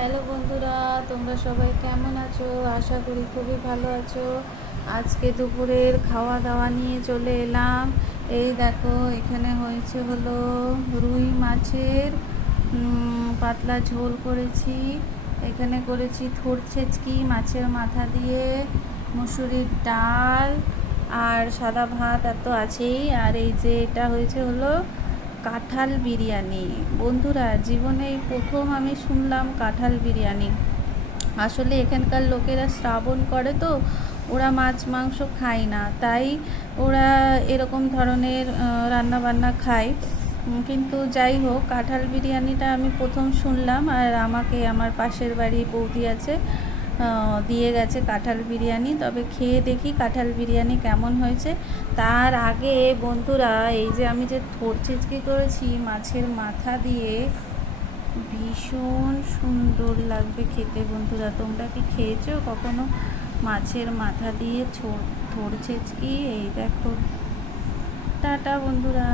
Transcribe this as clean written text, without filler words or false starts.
Hello বন্ধুরা, তোমরা সবাই কেমন আছো? আশা করি খুবই ভালো আছো। আজকে দুপুরের খাওয়া দাওয়া নিয়ে চলে এলাম। এই দেখো, এখানে হয়েছে হলো রুই মাছের পাতলা ঝোল করেছি। এখানে করেছি থোড় ছেচকি মাছের মাথা দিয়ে, মুসুরির ডাল আর সাদা ভাত, আর তো আছেই। আর এই যে এটা হয়েছে হলো কাঁঠাল বিরিয়ানি। বন্ধুরা, জীবনে এই প্রথম আমি শুনলাম কাঁঠাল বিরিয়ানি। আসলে এখানকার লোকেরা শ্রাবণ করে তো, ওরা মাছ মাংস খায় না, তাই ওরা এরকম ধরনের রান্না বান্না খায়। কিন্তু যাই হোক, কাঁঠাল বিরিয়ানিটা আমি প্রথম শুনলাম। আর আমাকে আমার পাশের বাড়ি বৌদি আছে, দিয়ে গেছে কাঁঠাল বিরিয়ানি। তবে খেয়ে দেখি কাঁঠাল বিরিয়ানি কেমন হয়েছে। তার আগে বন্ধুরা, এই যে আমি যে থোড় ছিচকি করেছি মাছের মাথা দিয়ে, ভীষণ সুন্দর লাগবে খেতে। বন্ধুরা, তোমরা কি খেয়েছো কখনো মাছের মাথা দিয়ে থোড় ছেচকি? এই দেখো। টাটা বন্ধুরা।